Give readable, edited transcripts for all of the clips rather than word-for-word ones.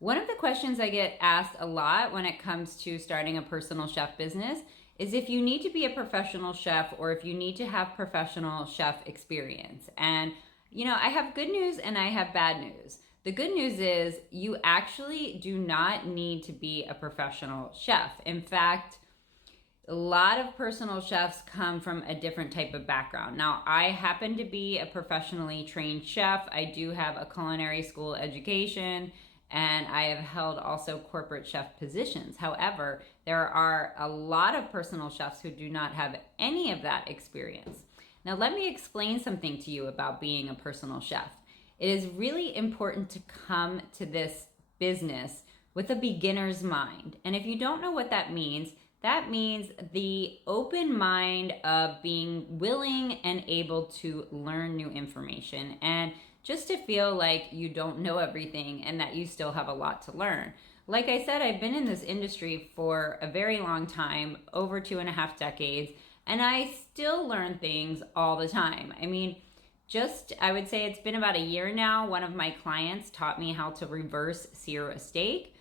One of the questions I get asked a lot when it comes to starting a personal chef business is if you need to be a professional chef or if you need to have professional chef experience. And, I have good news and I have bad news. The good news is you actually do not need to be a professional chef. In fact, a lot of personal chefs come from a different type of background. Now, I happen to be a professionally trained chef. I do have a culinary school education, and I have held also corporate chef positions. However, there are a lot of personal chefs who do not have any of that experience. Now, let me explain something to you about being a personal chef. It is really important to come to this business with a beginner's mind. And if you don't know what that means the open mind of being willing and able to learn new information and just to feel like you don't know everything and that you still have a lot to learn. Like I said, I've been in this industry for a very long time, over 2.5 decades, and I still learn things all the time. I would say it's been about a year now. One of my clients taught me how to reverse sear a steak.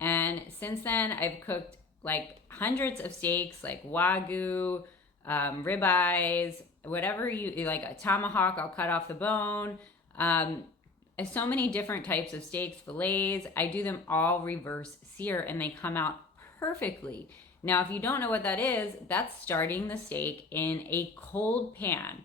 And since then, I've cooked like hundreds of steaks, like Wagyu, ribeyes, whatever you like, a tomahawk, I'll cut off the bone. So many different types of steaks, fillets. I do them all reverse sear and they come out perfectly. Now, if you don't know what that is, that's starting the steak in a cold pan.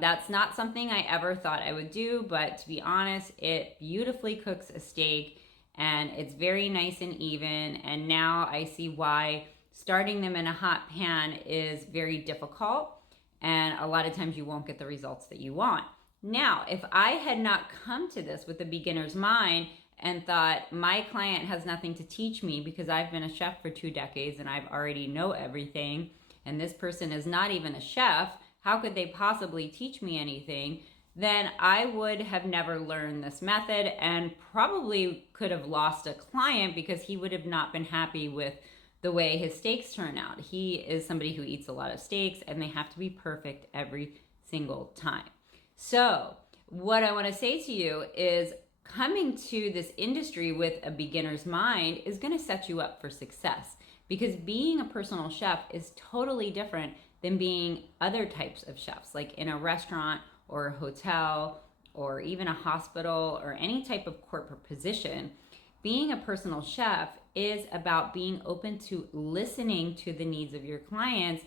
That's not something I ever thought I would do, but to be honest, it beautifully cooks a steak and it's very nice and even. And now I see why starting them in a hot pan is very difficult. And a lot of times you won't get the results that you want. Now, if I had not come to this with a beginner's mind and thought my client has nothing to teach me because I've been a chef for 2 decades and I've already know everything, and this person is not even a chef, how could they possibly teach me anything? Then I would have never learned this method and probably could have lost a client because he would have not been happy with the way his steaks turn out. He is somebody who eats a lot of steaks and they have to be perfect every single time. So what I want to say to you is coming to this industry with a beginner's mind is going to set you up for success, because being a personal chef is totally different than being other types of chefs, like in a restaurant or a hotel or even a hospital or any type of corporate position. Being a personal chef is about being open to listening to the needs of your clients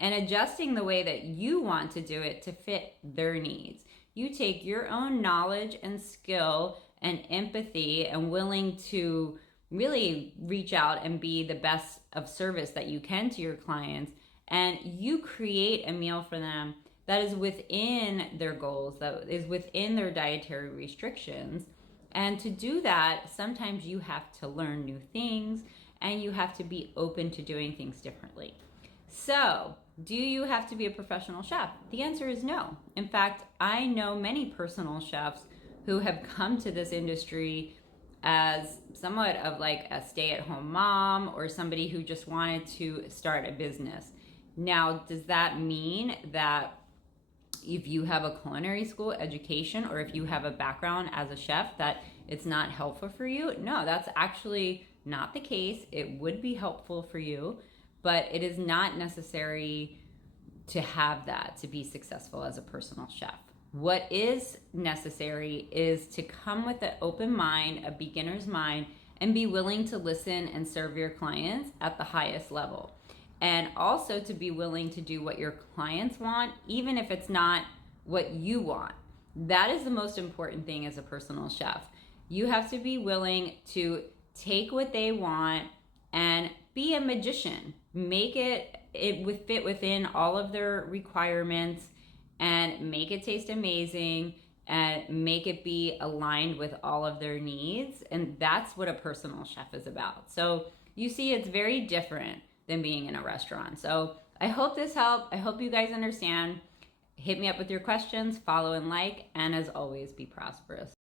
and adjusting the way that you want to do it to fit their needs. You take your own knowledge and skill and empathy and willing to really reach out and be the best of service that you can to your clients, and you create a meal for them that is within their goals, that is within their dietary restrictions. And to do that, sometimes you have to learn new things and you have to be open to doing things differently. So, do you have to be a professional chef? The answer is no. In fact, I know many personal chefs who have come to this industry as somewhat of like a stay-at-home mom or somebody who just wanted to start a business. Now, does that mean that if you have a culinary school education or if you have a background as a chef that it's not helpful for you? No, that's actually not the case. It would be helpful for you, but it is not necessary to have that to be successful as a personal chef. What is necessary is to come with an open mind, a beginner's mind, and be willing to listen and serve your clients at the highest level. And also to be willing to do what your clients want, even if it's not what you want. That is the most important thing as a personal chef. You have to be willing to take what they want and be a magician. Make it fit within all of their requirements and make it taste amazing and make it be aligned with all of their needs. And that's what a personal chef is about. So you see, it's very different than being in a restaurant. So I hope this helped. I hope you guys understand. Hit me up with your questions, follow and like, and as always, be prosperous.